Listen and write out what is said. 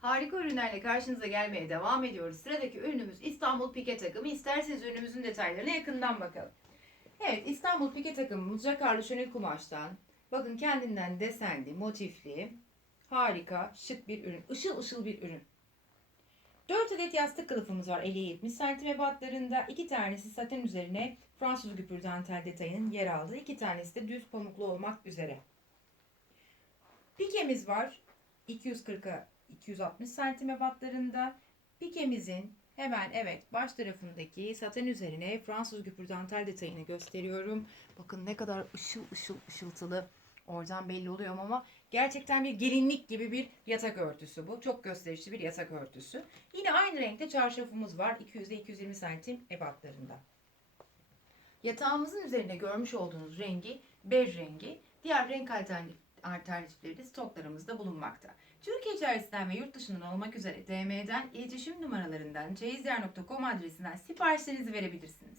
Harika ürünlerle karşınıza gelmeye devam ediyoruz. Sıradaki ürünümüz İstanbul Pike takımı. İsterseniz ürünümüzün detaylarına yakından bakalım. Evet İstanbul Pike takımımız jakarlı şönül kumaştan. Bakın kendinden desenli, motifli, harika, şık bir ürün. Işıl ışıl bir ürün. 4 adet yastık kılıfımız var 50-70 santim ebatlarında. 2 tanesi saten üzerine Fransız güpür dantel detayının yer aldığı. 2 tanesi de düz pamuklu olmak üzere. Pikemiz var. 240'a 260 santim ebatlarında. Pikemizin hemen evet baş tarafındaki saten üzerine Fransız güpür dantel detayını gösteriyorum. Bakın ne kadar ışıl ışıl ışıltılı. Oradan belli oluyor ama gerçekten bir gelinlik gibi bir yatak örtüsü bu. Çok gösterişli bir yatak örtüsü. Yine aynı renkte çarşafımız var. 200 ile 220 santim ebatlarında. Yatağımızın üzerinde görmüş olduğunuz rengi bej rengi. Diğer renk alternatif alternatifleri stoklarımızda bulunmakta. Türkiye içerisinden ve yurt dışından olmak üzere DM'den, iletişim numaralarından, çeyizler.com adresinden siparişlerinizi verebilirsiniz.